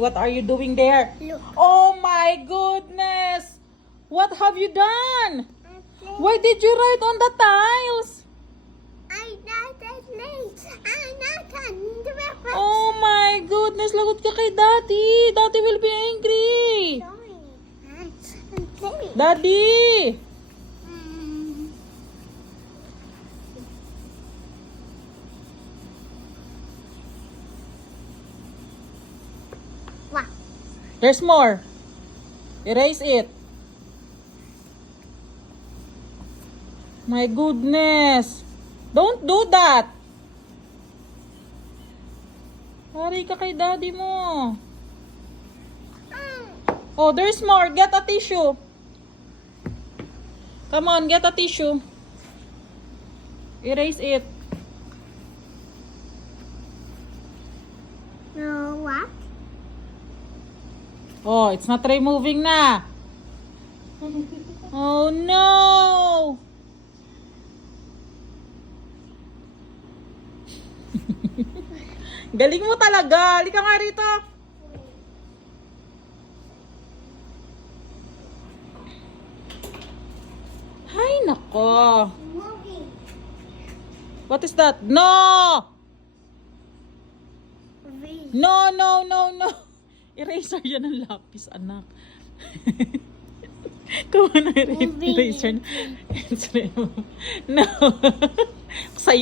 What are you doing there? Look. Oh my goodness! What have you done? Why did you write on the tiles? I not late. I'm not on the reference. Oh my goodness! Lagot ka kay Daddy! Daddy will be angry! Sorry. I'm playing. Daddy! Wow. There's more. Erase it. My goodness. Don't do that. Hari ka kay Daddy mo. Oh, there's more. Get a tissue. Come on, get a tissue. Erase it. No, what? Oh, it's not removing na. Oh no! Galing mo talaga. Halika nga rito. Hay nako. Moving. What is that? No! Moving. No, no, no, no. Eraser yan ang lapis, anak. Come on, eraser. No. Sa'yo.